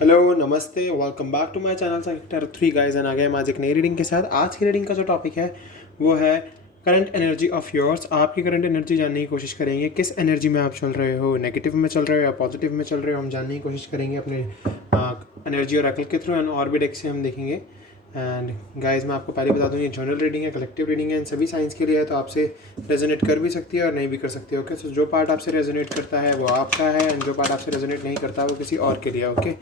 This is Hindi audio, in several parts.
हेलो नमस्ते, welcome back to my channel sector 3 guys and आ गए हम आज एक नई रीडिंग के साथ। आज की रीडिंग का जो टॉपिक है वो है करंट एनर्जी ऑफ योर्स। आपकी करंट एनर्जी जानने की कोशिश करेंगे, किस एनर्जी में आप चल रहे हो, नेगेटिव में चल रहे हो या पॉजिटिव में चल रहे हो, हम जानने की कोशिश करेंगे अपने एनर्जी और अकल के थ्रू एंड और भी डेक से हम देखेंगे। एंड गाइस मैं आपको पहले बता दूँ, ये जनरल रीडिंग है, कलेक्टिव रीडिंग है, इन सभी साइंस के लिए है, तो आपसे रेजोनेट कर भी सकती है और नहीं भी कर सकती है। ओके, सो जो पार्ट आपसे रेजोनेट करता है वो आपका है एंड जो पार्ट आपसे रेजोनेट नहीं करता वो किसी और के लिए। ओके,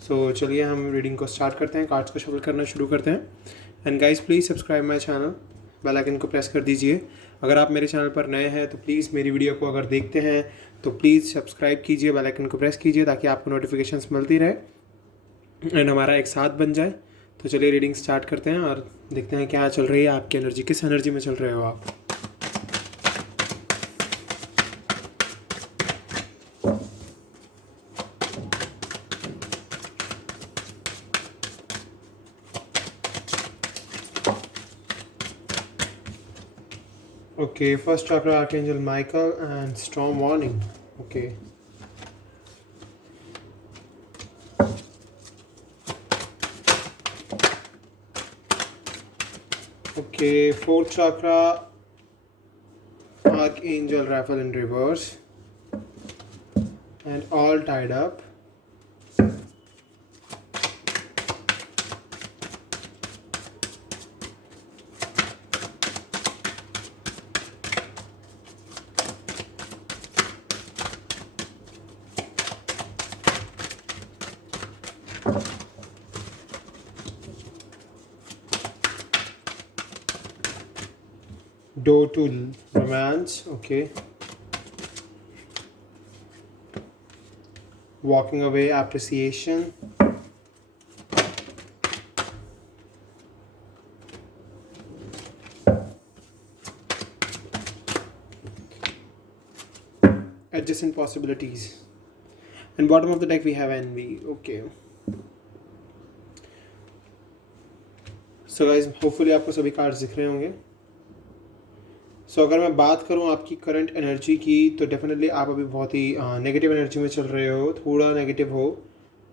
सो चलिए हम रीडिंग को स्टार्ट करते हैं, कार्ड्स को शफल करना शुरू करते हैं। And guys please subscribe my channel, bell icon को प्रेस कर दीजिए। अगर आप मेरे चैनल पर नए हैं तो प्लीज़ मेरी वीडियो को अगर देखते हैं तो प्लीज़ सब्सक्राइब कीजिए, बेल आइकन को प्रेस कीजिए ताकि आपको नोटिफिकेशंस मिलती रहे एंड हमारा एक साथ बन जाए। तो चलिए रीडिंग स्टार्ट करते हैं और देखते हैं क्या चल रही है आपकी एनर्जी, किस एनर्जी में चल रहे हो आप। Okay, first chakra Archangel Michael and storm warning. Okay. Okay, fourth chakra Archangel Raphael in reverse and all tied up. Door to romance. Okay, walking away, appreciation. Adjacent possibilities. And bottom of the deck we have envy. Okay, so guys hopefully आपको सभी कार्ड्स दिख रहे होंगे। सो अगर मैं बात करूं आपकी करंट एनर्जी की तो डेफिनेटली आप अभी बहुत ही नेगेटिव एनर्जी में चल रहे हो, थोड़ा नेगेटिव हो,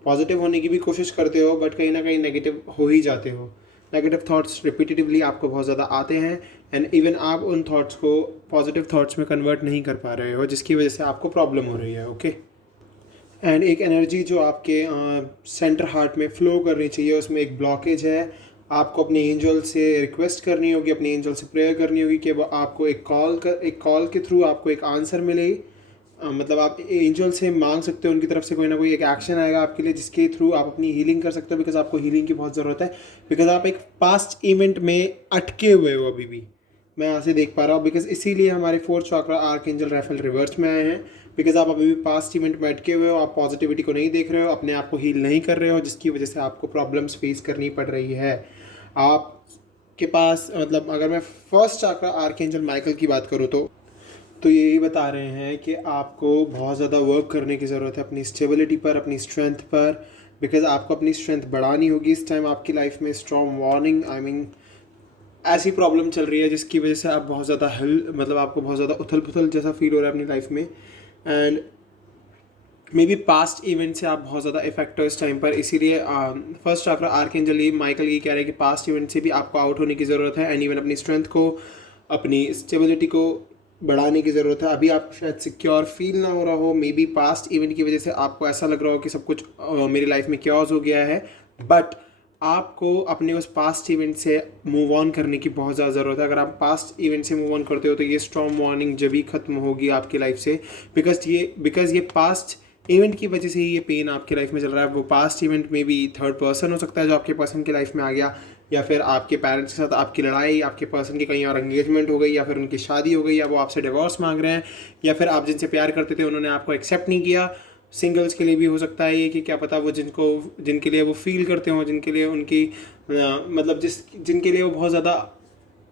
पॉजिटिव होने की भी कोशिश करते हो बट कहीं ना कहीं नेगेटिव हो ही जाते हो। नेगेटिव थॉट्स रिपीटेटिवली आपको बहुत ज़्यादा आते हैं एंड इवन आप उन थॉट्स को पॉजिटिव थॉट्स में कन्वर्ट नहीं कर पा रहे हो, जिसकी वजह से आपको प्रॉब्लम हो रही है। ओके, एंड एक एनर्जी जो आपके सेंटर हार्ट में फ्लो करनी चाहिए उसमें एक ब्लॉकेज है। आपको अपने एंजल से रिक्वेस्ट करनी होगी, अपने एंजल से प्रेयर करनी होगी कि वो आपको एक कॉल के थ्रू आपको एक आंसर मिले। मतलब आप एंजल से मांग सकते हो, उनकी तरफ से कोई ना कोई एक एक्शन आएगा आपके लिए जिसके थ्रू आप अपनी हीलिंग कर सकते हो, बिकॉज आपको हीलिंग की बहुत ज़रूरत है। बिकॉज आप एक पास्ट इवेंट में अटके हुए हो अभी भी, मैं यहाँ से देख पा रहा हूँ। बिकॉज इसीलिए हमारे फोर्थ चक्रा आर्कएंजल राफेल रिवर्स में आए हैं, बिकॉज आप अभी भी पास्ट इवेंट में अटके हुए हो, आप पॉजिटिविटी को नहीं देख रहे हो, अपने आप को हील नहीं कर रहे हो, जिसकी वजह से आपको प्रॉब्लम्स फेस करनी पड़ रही है। आपके पास मतलब अगर मैं फर्स्ट चक्रा आर्कएंजल माइकल की बात करूँ तो यही बता रहे हैं कि आपको बहुत ज़्यादा वर्क करने की ज़रूरत है अपनी स्टेबिलिटी पर, अपनी स्ट्रेंथ पर, बिकॉज आपको अपनी स्ट्रेंथ बढ़ानी होगी इस टाइम आपकी लाइफ में। स्ट्रॉन्ग वार्निंग, आई मीन ऐसी प्रॉब्लम चल रही है जिसकी वजह से आप बहुत ज़्यादा मतलब आपको बहुत ज़्यादा उथल पुथल जैसा फील हो रहा है अपनी लाइफ में। And may be past event से आप बहुत ज़्यादा इफेक्ट हो इस टाइम पर, इसीलिए फर्स्ट चक्रा आर्कएंजल माइकल ये कह रहे हैं कि पास्ट इवेंट से भी आपको आउट होने की ज़रूरत है एंड इवन अपनी स्ट्रेंथ को, अपनी स्टेबिलिटी को बढ़ाने की ज़रूरत है। अभी आप शायद सिक्योर फील ना हो रहा हो, मे बी पास्ट इवेंट की वजह से आपको ऐसा लग रहा हो कि सब कुछ मेरी लाइफ में क्योस हो गया है, बट आपको अपने उस पास्ट इवेंट से मूव ऑन करने की बहुत ज़्यादा ज़रूरत है। अगर आप पास्ट इवेंट से मूव ऑन करते हो तो ये स्ट्रॉन्ग वार्निंग जब ही ख़त्म होगी आपकी लाइफ से, बिकॉज ये पास्ट इवेंट की वजह से ही ये पेन आपकी लाइफ में चल रहा है। वो पास्ट इवेंट में भी थर्ड पर्सन हो सकता है जो आपके पर्सन की लाइफ में आ गया, या फिर आपके पेरेंट्स के साथ आपकी लड़ाई, आपके पर्सन की कहीं और एंगेजमेंट हो गई, या फिर उनकी शादी हो गई, या वो आपसे डिवोर्स मांग रहे हैं, या फिर आप जिनसे प्यार करते थे उन्होंने आपको एक्सेप्ट नहीं किया। सिंगल्स के लिए भी हो सकता है ये कि क्या पता वो जिनके लिए वो फील करते हो, जिनके लिए उनकी मतलब जिनके लिए वो बहुत ज़्यादा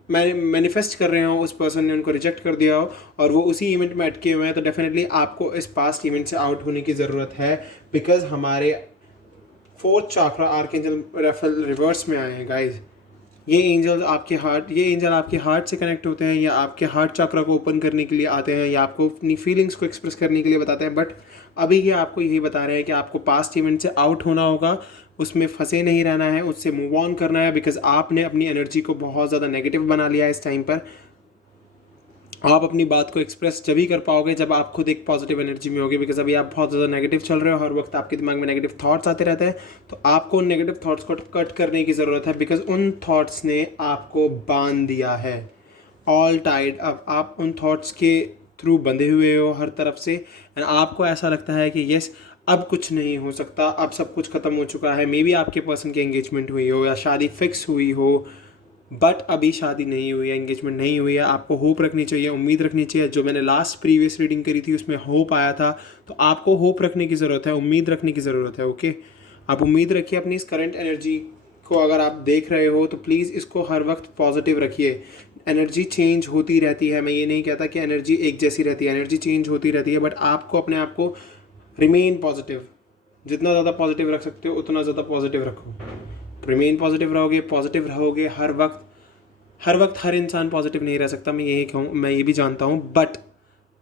मैनिफेस्ट कर रहे हो, उस पर्सन ने उनको रिजेक्ट कर दिया हो और वो उसी इवेंट में अटके हुए हैं, तो डेफिनेटली आपको इस पास्ट इवेंट से आउट होने की ज़रूरत है। बिकॉज हमारे फोर्थ चक्रा आर्कएंजल राफेल रिवर्स में आए हैं गाइज। ये एंजल आपके हार्ट से कनेक्ट होते हैं, या आपके हार्ट चक्रा को ओपन करने के लिए आते हैं, या आपको अपनी फीलिंग्स को एक्सप्रेस करने के लिए बताते हैं। बट अभी ये आपको यही बता रहे हैं कि आपको पास्ट इवेंट से आउट होना होगा, उसमें फंसे नहीं रहना है, उससे मूव ऑन करना है, बिकॉज आपने अपनी एनर्जी को बहुत ज़्यादा नेगेटिव बना लिया है इस टाइम पर। आप अपनी बात को एक्सप्रेस जब ही कर पाओगे जब आप खुद एक पॉजिटिव एनर्जी में होगे, बिकॉज अभी आप बहुत ज़्यादा नेगेटिव चल रहे हो, हर वक्त आपके दिमाग में नेगेटिव थॉट्स आते रहते हैं। तो आपको उन नेगेटिव थॉट्स को कट करने की ज़रूरत है, बिकॉज उन थॉट्स ने आपको बांध दिया है, ऑल टाइड। अब आप उन थॉट्स के थ्रू बंधे हुए हो हर तरफ से, एंड आपको ऐसा लगता है कि यस अब कुछ नहीं हो सकता, अब सब कुछ ख़त्म हो चुका है। मे बी आपके पर्सन की एंगेजमेंट हुई हो या शादी फिक्स हुई हो, बट अभी शादी नहीं हुई है, एंगेजमेंट नहीं हुई है। आपको होप रखनी चाहिए, उम्मीद रखनी चाहिए। जो मैंने लास्ट प्रीवियस रीडिंग करी थी उसमें होप आया था, तो आपको होप रखने की ज़रूरत है, उम्मीद रखने की ज़रूरत है। ओके, आप उम्मीद रखिए अपनी इस करंट एनर्जी को। अगर आप देख रहे हो तो प्लीज़ इसको हर वक्त पॉजिटिव रखिए। एनर्जी चेंज होती रहती है, मैं ये नहीं कहता कि एनर्जी एक जैसी रहती है, एनर्जी चेंज होती रहती है, बट आपको अपने आप को रिमेन पॉजिटिव, जितना ज़्यादा पॉजिटिव रख सकते हो उतना ज़्यादा पॉजिटिव रखो। रिमेन पॉजिटिव रहोगे, पॉजिटिव रहोगे हर वक्त। हर वक्त हर इंसान पॉजिटिव नहीं रह सकता, मैं यही कहूँ, मैं ये भी जानता हूँ, बट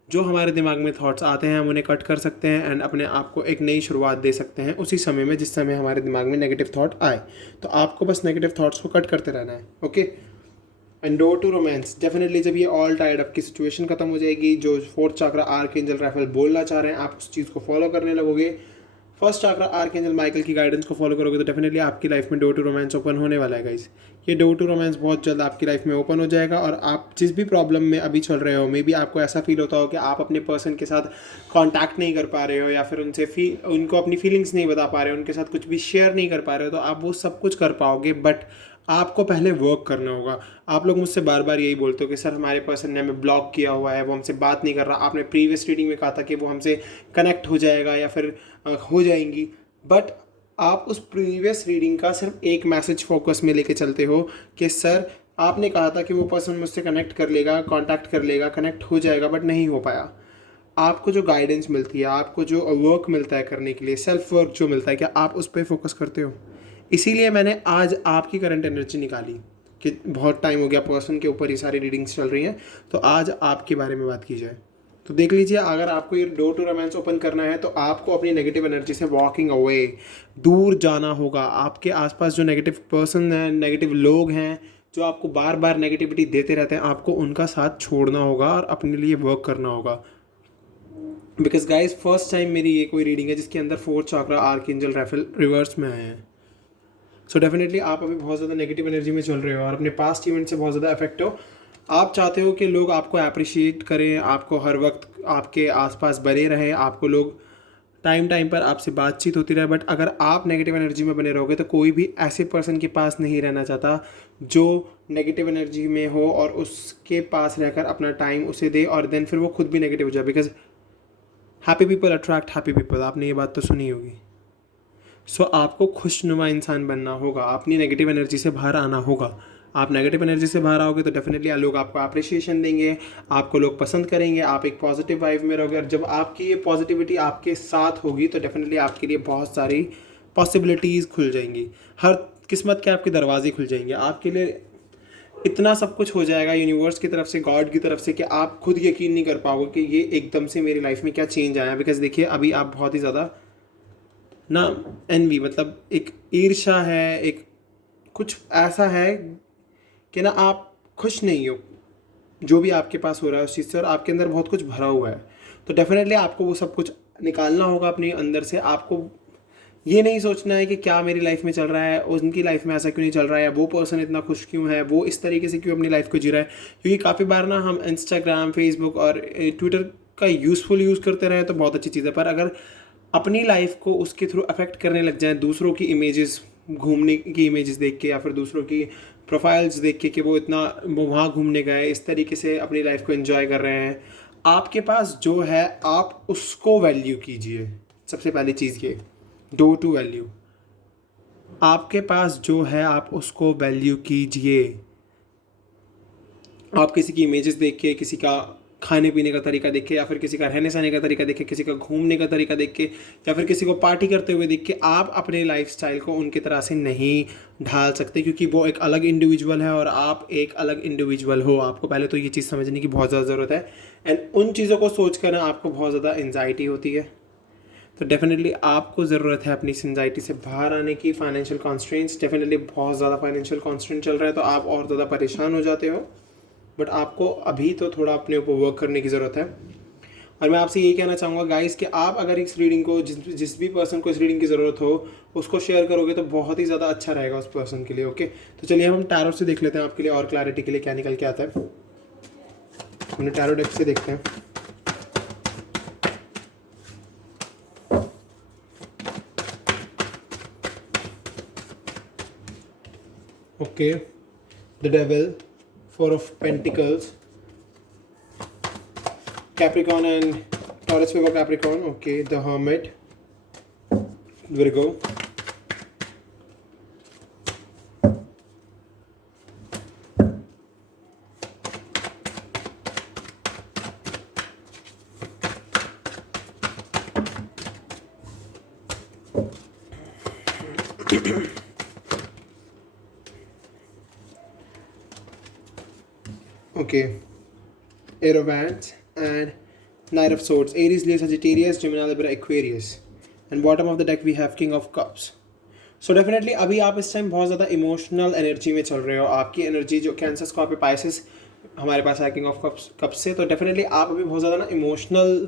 जो हमारे दिमाग में थॉट्स आते हैं हम उन्हें कट कर सकते हैं एंड अपने आप को एक नई शुरुआत दे सकते हैं उसी समय में जिस समय हमारे दिमाग में नेगेटिव थॉट आए। तो आपको बस नेगेटिव थॉट्स को कट करते रहना है। Okay, and door to romance, definitely जब ये ऑल टाइड अप की सिचुएशन खत्म हो जाएगी, जो फोर्थ चाक्रा आर्कएंजल राफेल बोलना चाह रहे हैं, आप उस चीज़ को फॉलो करने लगोगे, फर्स्ट चाक्रा आर्कएंजल माइकल की गाइडेंस को फॉलो करोगे, तो डेफिनेटली आपकी लाइफ में डोर टू रोमांस ओपन होने वाला है गाइस। ये डोर टू रोमांस बहुत जल्द आपकी लाइफ में ओपन हो जाएगा, और आप जिस भी प्रॉब्लम में अभी चल रहे हो, मे बी आपको ऐसा फील होता हो कि आप अपने पर्सन के साथ कांटेक्ट नहीं कर पा रहे हो, या फिर उनको अपनी फीलिंग्स नहीं बता पा रहे हो, उनके साथ कुछ भी शेयर नहीं कर पा रहे हो, तो आप वो सब कुछ कर पाओगे, बट आपको पहले वर्क करना होगा। आप लोग मुझसे बार बार यही बोलते हो कि सर हमारे पर्सन ने हमें ब्लॉक किया हुआ है, वो हमसे बात नहीं कर रहा। आपने प्रीवियस रीडिंग में कहा था कि वो हमसे कनेक्ट हो जाएगा या फिर हो जाएंगी, बट आप उस प्रीवियस रीडिंग का सिर्फ एक मैसेज फोकस में लेके चलते हो कि सर आपने कहा था कि वो पर्सन मुझसे कनेक्ट कर लेगा, कांटेक्ट कर लेगा, कनेक्ट हो जाएगा, बट नहीं हो पाया। आपको जो गाइडेंस मिलती है, आपको जो वर्क मिलता है करने के लिए, सेल्फ वर्क जो मिलता है, क्या आप उस पर फोकस करते हो? इसीलिए मैंने आज आपकी करंट एनर्जी निकाली कि बहुत टाइम हो गया पर्सन के ऊपर ये सारी रीडिंग्स चल रही हैं, तो आज आपके बारे में बात की जाए। तो देख लीजिए, अगर आपको ये डोर टू रोमांस ओपन करना है तो आपको अपनी नेगेटिव एनर्जी से वॉकिंग अवे, दूर जाना होगा। आपके आसपास जो नेगेटिव पर्सन हैं, नेगेटिव लोग हैं, जो आपको बार बार नेगेटिविटी देते रहते हैं, आपको उनका साथ छोड़ना होगा और अपने लिए वर्क करना होगा। बिकॉज गाइज फर्स्ट टाइम मेरी ये कोई रीडिंग है जिसके अंदर fourth chakra archangel Raphael reverse में आए हैं। सो डेफिनेटली आप अभी बहुत ज़्यादा नेगेटिव एनर्जी में चल रहे हो और अपने पास्ट इवेंट से बहुत ज़्यादा अफेक्ट हो। आप चाहते हो कि लोग आपको अप्रिशिएट करें, आपको हर वक्त आपके आसपास बने रहें, आपको लोग टाइम टाइम पर आपसे बातचीत होती रहे, बट अगर आप नेगेटिव एनर्जी में बने रहोगे तो कोई भी ऐसे पर्सन के पास नहीं रहना चाहता जो नेगेटिव एनर्जी में हो और उसके पास रहकर अपना टाइम उसे दे और देन फिर वो खुद भी नेगेटिव हो जाए। Because happy people attract happy people, आपने ये बात तो सुनी होगी। सो आपको खुशनुमा इंसान बनना होगा, अपनी नेगेटिव एनर्जी से बाहर आना होगा। आप नेगेटिव एनर्जी से बाहर आओगे तो डेफिनेटली लोग आपको अप्रिशिएशन देंगे, आपको लोग पसंद करेंगे, आप एक पॉजिटिव वाइब में रहोगे, और जब आपकी ये पॉजिटिविटी आपके साथ होगी तो डेफिनेटली आपके लिए बहुत सारी पॉसिबिलिटीज़ खुल जाएंगी, हर किस्मत के आपके दरवाजे खुल जाएंगे, आपके लिए इतना सब कुछ हो जाएगा यूनिवर्स की तरफ से, गॉड की तरफ से, कि आप खुद यकीन नहीं कर पाओगे कि ये एकदम से मेरी लाइफ में क्या चेंज आया। बिकॉज देखिए अभी आप बहुत ही ज़्यादा ना एनवी, मतलब एक ईर्ष्या है, एक कुछ ऐसा है कि ना आप खुश नहीं हो जो भी आपके पास हो रहा है उस चीज़ से, और आपके अंदर बहुत कुछ भरा हुआ है। तो डेफिनेटली आपको वो सब कुछ निकालना होगा अपने अंदर से। आपको ये नहीं सोचना है कि क्या मेरी लाइफ में चल रहा है, उनकी लाइफ में ऐसा क्यों नहीं चल रहा है, वो पर्सन इतना खुश क्यों है, वो इस तरीके से क्यों अपनी लाइफ को जी रहा है। क्योंकि काफ़ी बार ना हम इंस्टाग्राम, फेसबुक और ट्विटर का यूज़फुल यूज़ करते रहे तो बहुत अच्छी चीज़ है, पर अगर अपनी लाइफ को उसके थ्रू अफेक्ट करने लग जाएं, दूसरों की इमेजेस, घूमने की इमेजेस देख के या फिर दूसरों की प्रोफाइल्स देख के कि वो वहाँ घूमने गए, इस तरीके से अपनी लाइफ को एंजॉय कर रहे हैं, आपके पास जो है आप उसको वैल्यू कीजिए। सबसे पहली चीज़ ये, डोर टू वैल्यू, आपके पास जो है आप उसको वैल्यू कीजिए। आप किसी की इमेजेस देख के, किसी का खाने पीने का तरीका देख के, या फिर किसी का रहने सहने का तरीका देख के, किसी का घूमने का तरीका देख के, या फिर किसी को पार्टी करते हुए देख के आप अपने लाइफस्टाइल को उनकी तरह से नहीं ढाल सकते, क्योंकि वो एक अलग इंडिविजुअल है और आप एक अलग इंडिविजुअल हो। आपको पहले तो ये चीज़ समझने की बहुत ज़्यादा ज़रूरत है। एंड उन चीज़ों को सोच कर ना आपको बहुत ज़्यादा एंजाइटी होती है, तो डेफिनेटली आपको ज़रूरत है अपनी इस एंजाइटी से बाहर आने की। फाइनेंशियल कॉन्स्ट्रेंट्स, डेफिनेटली बहुत ज़्यादा फाइनेंशियल कॉन्स्ट्रेंट चल रहा है तो आप और ज़्यादा परेशान हो जाते हो, बट आपको अभी तो थोड़ा अपने ऊपर वर्क करने की ज़रूरत है। और मैं आपसे यही कहना चाहूँगा गाइस कि आप अगर इस रीडिंग को जिस भी पर्सन को इस रीडिंग की ज़रूरत हो उसको शेयर करोगे तो बहुत ही ज़्यादा अच्छा रहेगा उस पर्सन के लिए। ओके, तो चलिए हम टैरो से देख लेते हैं आपके लिए और क्लैरिटी के लिए क्या निकल के आता है। हमने टैरो डेक से देखते हैं। Okay, the devil, 4 of Pentacles, Capricorn and Taurus, Virgo, Capricorn. Okay, the Hermit, Virgo. Okay, Air of Wands and Knight of Swords, Aries, Leo, Sagittarius, Gemini, Libra, Aquarius, and bottom of the deck we have King of Cups. So definitely अभी आप इस टाइम बहुत ज़्यादा इमोशनल एनर्जी में चल रहे हो। आपकी एनर्जी जो कैंसर, स्कॉर्पियो, पाइसेस हमारे पास है किंग ऑफ कप्स से, तो डेफिनेटली आप अभी बहुत ज़्यादा ना इमोशनल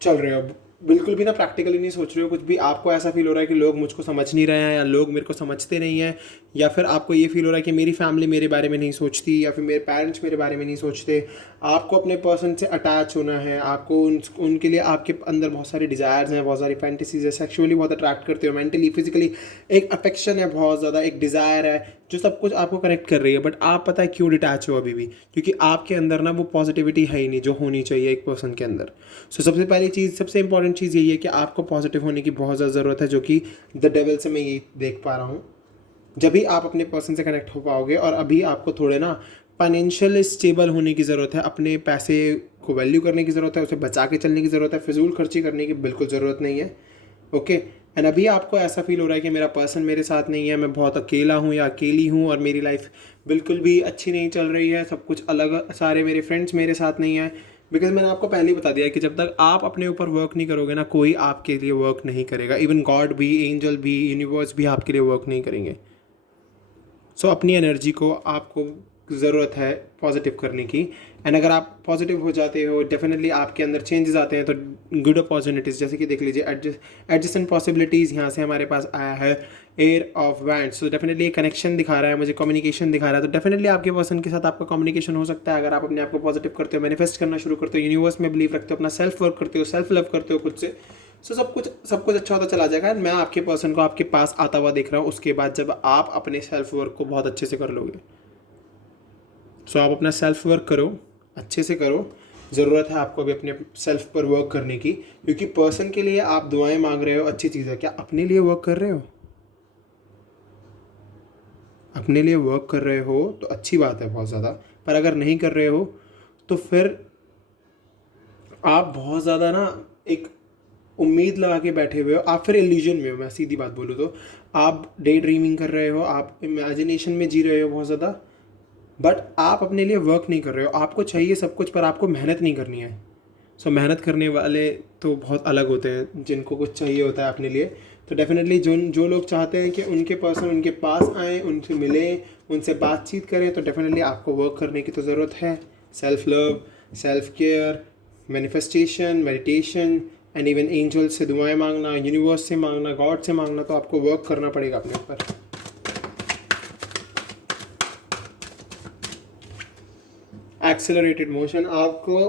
चल रहे हो, बिल्कुल भी ना प्रैक्टिकली नहीं सोच रहे हो कुछ भी। आपको ऐसा फील हो रहा है कि लोग मुझको समझ नहीं रहे हैं या लोग मेरे को समझते नहीं हैं, या फिर आपको ये फील हो रहा है कि मेरी फैमिली मेरे बारे में नहीं सोचती या फिर मेरे पेरेंट्स मेरे बारे में नहीं सोचते। आपको अपने पर्सन से अटैच होना है, आपको उनके लिए आपके अंदर बहुत सारी डिज़ायर्स हैं, बहुत सारी फैंटेसीज है, सेक्सुअली बहुत अट्रैक्ट करते हो, मेंटली, फिजिकली एक अफेक्शन है, बहुत ज़्यादा एक डिज़ायर है जो सब कुछ आपको कनेक्ट कर रही है। बट आप पता है क्यों डिटैच हो अभी भी? क्योंकि आपके अंदर ना वो पॉजिटिविटी है ही नहीं जो होनी चाहिए एक पर्सन के अंदर। सो सबसे पहली चीज़, सबसे इंपॉर्टेंट चीज़ यही है कि आपको पॉजिटिव होने की बहुत ज़्यादा ज़रूरत है, जो कि द डेविल से मैं ये देख पा रहा हूँ। जब भी आप अपने पर्सन से कनेक्ट हो पाओगे, और अभी आपको थोड़े ना फाइनेंशियल स्टेबल होने की ज़रूरत है, अपने पैसे को वैल्यू करने की ज़रूरत है, उसे बचा के चलने की ज़रूरत है, फिजूल खर्ची करने की बिल्कुल ज़रूरत नहीं है। ओके, एंड अभी आपको ऐसा फील हो रहा है कि मेरा पर्सन मेरे साथ नहीं है, मैं बहुत अकेला हूँ या अकेली हूँ और मेरी लाइफ बिल्कुल भी अच्छी नहीं चल रही है, सब कुछ अलग, सारे मेरे फ्रेंड्स मेरे साथ नहीं है। बिकॉज मैंने आपको पहले ही बता दिया है कि जब तक आप अपने ऊपर वर्क नहीं करोगे ना, कोई आपके लिए वर्क नहीं करेगा। इवन गॉड भी, एंजल भी, यूनिवर्स भी आपके लिए वर्क नहीं करेंगे। सो अपनी एनर्जी को आपको ज़रूरत है पॉजिटिव करने की, एंड अगर आप पॉजिटिव हो जाते हो डेफिनेटली आपके अंदर चेंजेस आते हैं। तो गुड अपॉर्चुनिटीज़, जैसे कि देख लीजिए एडजस्टेंट पॉसिबिलिटीज़ यहाँ से हमारे पास आया है एयर ऑफ वैंड्स। तो डेफिनेटली कनेक्शन दिखा रहा है मुझे, कम्युनिकेशन दिखा रहा है। तो डेफिनेटली आपके पर्सन के साथ आपका कम्युनिकेशन हो सकता है अगर आप अपने आप को पॉजिटिव करते हो, मैनिफेस्ट करना शुरू करते हो, यूनिवर्स में बिलीव रखते हो, अपना सेल्फ वर्क करते हो, सेल्फ लव करते हो खुद से। सो सब कुछ अच्छा होता चला जाएगा। मैं आपके पर्सन को आपके पास आता हुआ देख रहा हूँ उसके बाद जब आप अपने सेल्फ वर्क को बहुत अच्छे से कर लोगे। सो आप अपना सेल्फ वर्क करो, अच्छे से करो। ज़रूरत है आपको अभी अपने सेल्फ पर वर्क करने की, क्योंकि पर्सन के लिए आप दुआएं मांग रहे हो, अच्छी चीज़ है। क्या अपने लिए वर्क कर रहे हो? अपने लिए वर्क कर रहे हो तो अच्छी बात है बहुत ज़्यादा, पर अगर नहीं कर रहे हो तो फिर आप बहुत ज़्यादा ना एक उम्मीद लगा के बैठे हुए हो, आप फिर इल्यूजन में हो। मैं सीधी बात बोलूँ तो आप डे ड्रीमिंग कर रहे हो, आप इमेजिनेशन में जी रहे हो बहुत ज़्यादा, बट आप अपने लिए वर्क नहीं कर रहे हो। आपको चाहिए सब कुछ पर आपको मेहनत नहीं करनी है। सो मेहनत करने वाले तो बहुत अलग होते हैं जिनको कुछ चाहिए होता है अपने लिए। तो डेफिनेटली जो लोग चाहते हैं कि उनके पर्सन उनके पास आएँ, उनसे मिलें, उनसे बातचीत करें, तो डेफिनेटली आपको वर्क करने की तो ज़रूरत है। Self love, self care, manifestation, meditation, and even angel से दुआएं मांगना, यूनिवर्स से मांगना, गॉड से मांगना, तो आपको वर्क करना पड़ेगा अपने ऊपर। एक्सेलरेटेड मोशन, आपको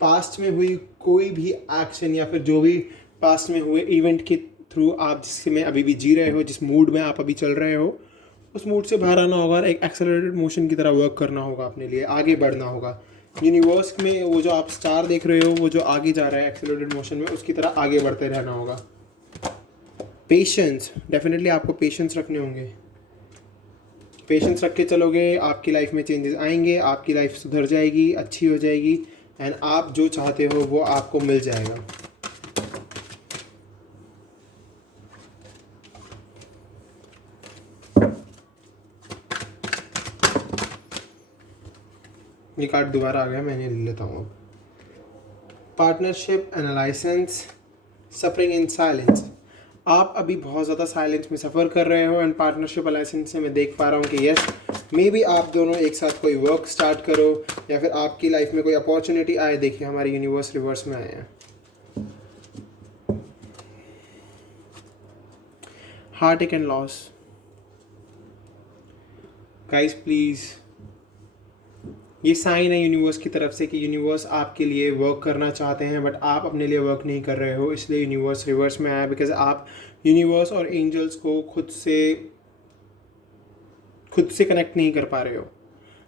पास्ट में हुई कोई भी एक्शन या फिर जो भी पास्ट में हुए इवेंट के थ्रू आप जिसमें अभी भी जी रहे हो, जिस मूड में आप अभी चल रहे हो, उस मूड से बाहर आना होगा और एक एक्सेलरेटेड मोशन की तरह वर्क करना होगा, अपने लिए आगे बढ़ना होगा। यूनिवर्स में वो जो आप स्टार देख रहे हो, वो जो आगे जा रहा है एक्सेलरेटेड मोशन में, उसकी तरह आगे बढ़ते रहना होगा। पेशेंस, डेफिनेटली आपको पेशेंस रखने होंगे। पेशेंस रख के चलोगे, आपकी लाइफ में चेंजेस आएंगे, आपकी लाइफ सुधर जाएगी, अच्छी हो जाएगी, एंड आप जो चाहते हो वो आपको मिल जाएगा। ये कार्ड दोबारा आ गया, मैंने ले लेता हूँ अब। Partnership and licence, suffering in silence. आप अभी बहुत ज़्यादा साइलेंस में सफ़र कर रहे हो एंड पार्टनरशिप अलाइसेंस से मैं देख पा रहा हूँ कि यस मे बी आप दोनों एक साथ कोई वर्क स्टार्ट करो या फिर आपकी लाइफ में कोई अपॉर्चुनिटी आए। देखिए हमारे यूनिवर्स रिवर्स में आए हैं। Heart and loss. Guys please, ये साइन है यूनिवर्स की तरफ से कि यूनिवर्स आपके लिए वर्क करना चाहते हैं बट आप अपने लिए वर्क नहीं कर रहे हो, इसलिए यूनिवर्स रिवर्स में आया। बिकॉज आप यूनिवर्स और एंजल्स को खुद से कनेक्ट नहीं कर पा रहे हो।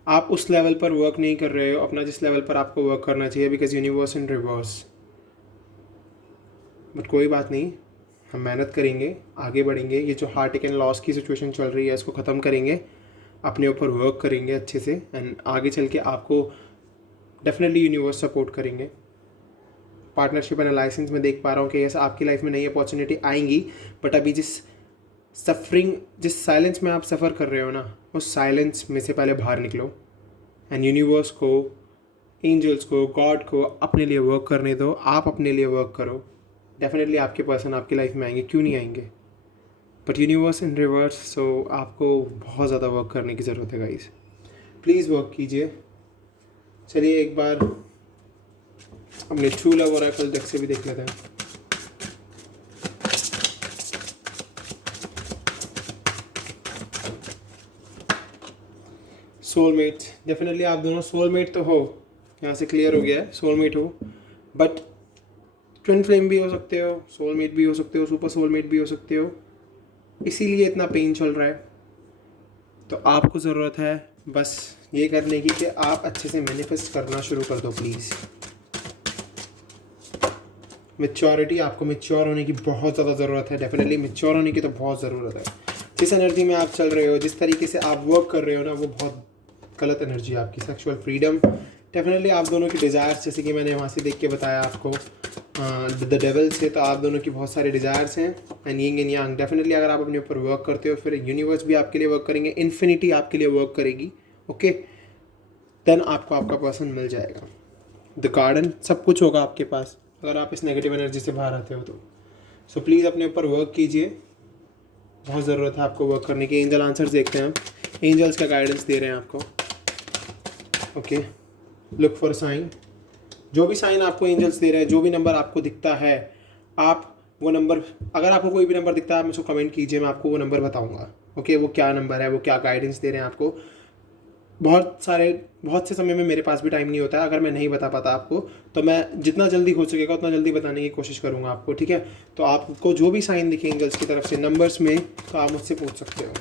आप उस लेवल पर वर्क नहीं कर रहे हो अपना जिस लेवल पर आपको वर्क करना चाहिए, because universe in reverse. But कोई बात नहीं, हम मेहनत करेंगे, आगे बढ़ेंगे। ये जो हार्ट एंड लॉस की सिचुएशन चल रही है इसको ख़त्म करेंगे, अपने ऊपर वर्क करेंगे अच्छे से एंड आगे चल के आपको डेफिनेटली यूनिवर्स सपोर्ट करेंगे। पार्टनरशिप एंड लाइसेंस में देख पा रहा हूँ कि ऐसा आपकी लाइफ में नई अपॉर्चुनिटी आएंगी, बट अभी जिस साइलेंस में आप सफ़र कर रहे हो ना, उस साइलेंस में से पहले बाहर निकलो एंड यूनिवर्स को, एंजल्स को, गॉड को अपने लिए वर्क करने दो। आप अपने लिए वर्क करो, डेफिनेटली आपके पर्सन आपकी लाइफ में आएंगे, क्यों नहीं आएंगे। बट यूनिवर्स इन रिवर्स, सो आपको बहुत ज़्यादा वर्क करने की ज़रूरत है गाइस, प्लीज़ वर्क कीजिए। चलिए एक बार अपने ट्रू लव ओरेकल डेक से भी देख लेते हैं। सोलमेट्स, डेफिनेटली आप दोनों सोलमेट तो हो, यहाँ से क्लियर हो गया है, सोलमेट हो। बट ट्विन फ्लेम भी हो सकते हो, सोलमेट भी हो सकते हो, सुपर सोलमेट भी हो सकते हो, इसीलिए इतना पेन चल रहा है। तो आपको ज़रूरत है बस ये करने की कि आप अच्छे से मैनिफेस्ट करना शुरू कर दो प्लीज़। मैच्योरिटी, आपको मैच्योर होने की बहुत ज़्यादा ज़रूरत है, डेफिनेटली मैच्योर होने की तो बहुत ज़रूरत है। जिस एनर्जी में आप चल रहे हो, जिस तरीके से आप वर्क कर रहे हो ना, वो बहुत गलत एनर्जी है आपकी। सेक्सुअल फ्रीडम, डेफिनेटली आप दोनों की डिज़ायर्स, जैसे कि मैंने वहाँ से देख के बताया आपको द डेविल से, तो आप दोनों की बहुत सारे डिज़ायर्स हैं and yin and yang. Definitely अगर आप अपने ऊपर वर्क करते हो फिर यूनिवर्स भी आपके लिए वर्क करेंगे, इन्फिनिटी आपके लिए वर्क करेगी। ओके, देन आपको आपका पर्सन मिल जाएगा। द गार्डन, सब कुछ होगा आपके पास अगर आप इस नेगेटिव एनर्जी से बाहर आते हो तो। सो प्लीज़ अपने ऊपर वर्क कीजिए, बहुत ज़रूरत है आपको वर्क करने की। एंजल आंसर्स देखते हैं, एंजल्स का गाइडेंस दे रहे हैं आपको। Okay, look for sign. जो भी साइन आपको एंजल्स दे रहे हैं, जो भी नंबर आपको दिखता है, आप वो नंबर, अगर आपको कोई भी नंबर दिखता है आप मुझको कमेंट कीजिए, मैं आपको वो नंबर बताऊंगा। ओके, वो क्या नंबर है, वो क्या गाइडेंस दे रहे हैं आपको। बहुत से समय में मेरे पास भी टाइम नहीं होता है, अगर मैं नहीं बता पाता आपको तो मैं जितना जल्दी हो सकेगा उतना जल्दी बताने की कोशिश करूँगा आपको, ठीक है। तो आपको जो भी साइन दिखे एंजल्स की तरफ से नंबर्स में, तो आप मुझसे पूछ सकते हो।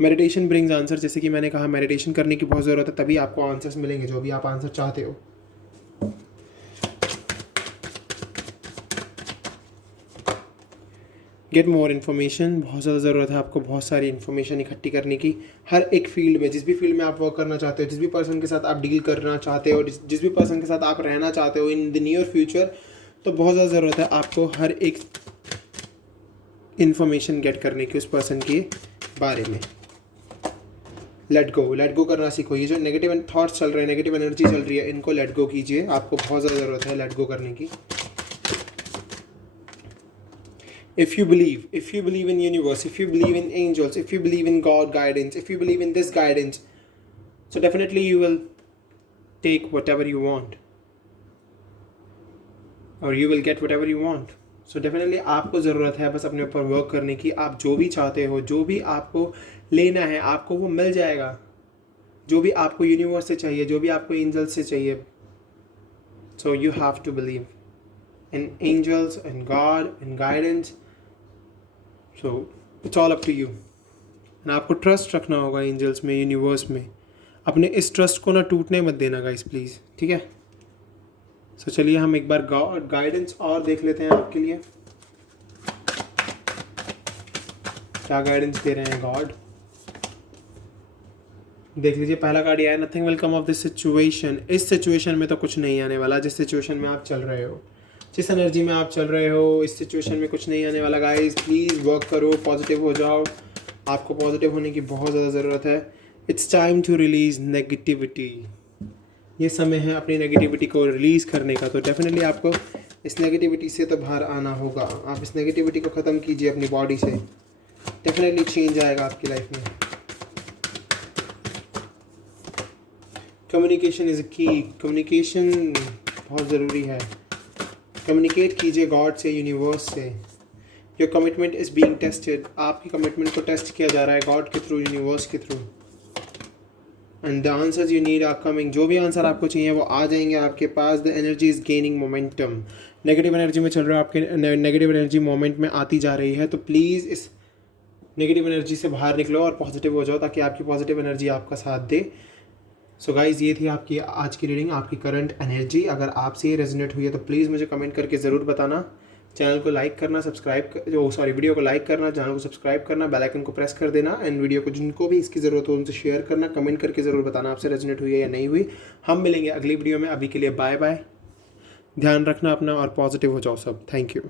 मेडिटेशन ब्रिंग्स आंसर, जैसे कि मैंने कहा मेडिटेशन करने की बहुत ज़रूरत है, तभी आपको आंसर्स मिलेंगे जो भी आप आंसर चाहते हो। गेट मोर इन्फॉर्मेशन, बहुत ज़्यादा ज़रूरत है आपको बहुत सारी इन्फॉर्मेशन इकट्ठी करने की। हर एक फील्ड में, जिस भी फील्ड में आप वर्क करना चाहते हो, जिस भी पर्सन के साथ आप डील करना चाहते हो, जिस भी पर्सन के साथ आप रहना चाहते हो इन द नियर फ्यूचर, तो बहुत ज़्यादा ज़रूरत है आपको हर एक इन्फॉर्मेशन गेट करने की उस पर्सन के बारे में। लेट गो करना सीखो। ये जो नेगेटिव थॉट्स चल रहे हैं, नेगेटिव एनर्जी चल रही है, इनको लेट गो कीजिए। आपको बहुत ज़्यादा ज़रूरत है लेट गो करने की। If you believe in universe, if you believe in angels, if you believe in God guidance, if you believe in this guidance, so definitely you will take whatever you want, or you will get whatever you want. So definitely आपको ज़रूरत है बस अपने ऊपर वर्क करने की। आप जो भी चाहते हो, जो भी आपको लेना है, आपको वो मिल जाएगा। जो भी आपको यूनिवर्स से चाहिए, जो भी आपको एंजल्स से चाहिए, so you have to believe in angels, in God, in guidance. So it's all up to you. and आपको ट्रस्ट रखना होगा एंजल्स में, यूनिवर्स में। अपने इस ट्रस्ट को ना टूटने मत देना गाइस, प्लीज़, ठीक है। सो चलिए हम एक बार गाइडेंस और देख लेते हैं आपके लिए, क्या गाइडेंस दे रहे हैं गॉड। देख लीजिए, पहला कार्ड आया, nothing will come of this situation. इस सिचुएशन में तो कुछ नहीं आने वाला, जिस सिचुएशन में आप चल रहे हो, जिस एनर्जी में आप चल रहे हो, इस सिचुएशन में कुछ नहीं आने वाला गाइस। प्लीज़ वर्क करो, पॉजिटिव हो जाओ, आपको पॉजिटिव होने की बहुत ज़्यादा ज़रूरत है। It's time to release negativity. ये समय है अपनी नेगेटिविटी को रिलीज़ करने का। तो डेफिनेटली आपको इस नेगेटिविटी से तो बाहर आना होगा। आप इस नेगेटिविटी को ख़त्म कीजिए अपनी बॉडी से, डेफिनेटली चेंज आएगा आपकी लाइफ में। कम्युनिकेशन इज़ अ की। कम्युनिकेशन बहुत ज़रूरी है। कम्युनिकेट कीजिए गॉड से, यूनिवर्स से। Your commitment is being tested. आपकी कमिटमेंट को टेस्ट किया जा रहा है गॉड के थ्रू, यूनिवर्स के through. And the answers you need are coming. जो भी आंसर आपको चाहिए वो आ जाएंगे आपके पास। The energy is gaining momentum. Negative energy में चल रहे हो, आपके नेगेटिव एनर्जी मोमेंट में आती जा रही है। तो प्लीज़ इस नेगेटिव एनर्जी से बाहर निकलो और पॉजिटिव हो जाओ, ताकि आपकी पॉजिटिव एनर्जी आपका साथ दे। सो गाइज़, ये थी आपकी आज की रीडिंग, आपकी करंट एनर्जी। अगर आपसे ये रेजोनेट हुई है तो प्लीज़ मुझे कमेंट करके ज़रूर बताना। चैनल को लाइक करना, वीडियो को लाइक करना, चैनल को सब्सक्राइब करना, बेल आइकन को प्रेस कर देना। एंड वीडियो को जिनको भी इसकी ज़रूरत हो उनसे शेयर करना। कमेंट करके ज़रूर बताना आपसे रेजोनेट हुई है या नहीं हुई। हम मिलेंगे अगली वीडियो में। अभी के लिए बाय बाय। ध्यान रखना अपना और पॉजिटिव हो जाओ सब। Thank you.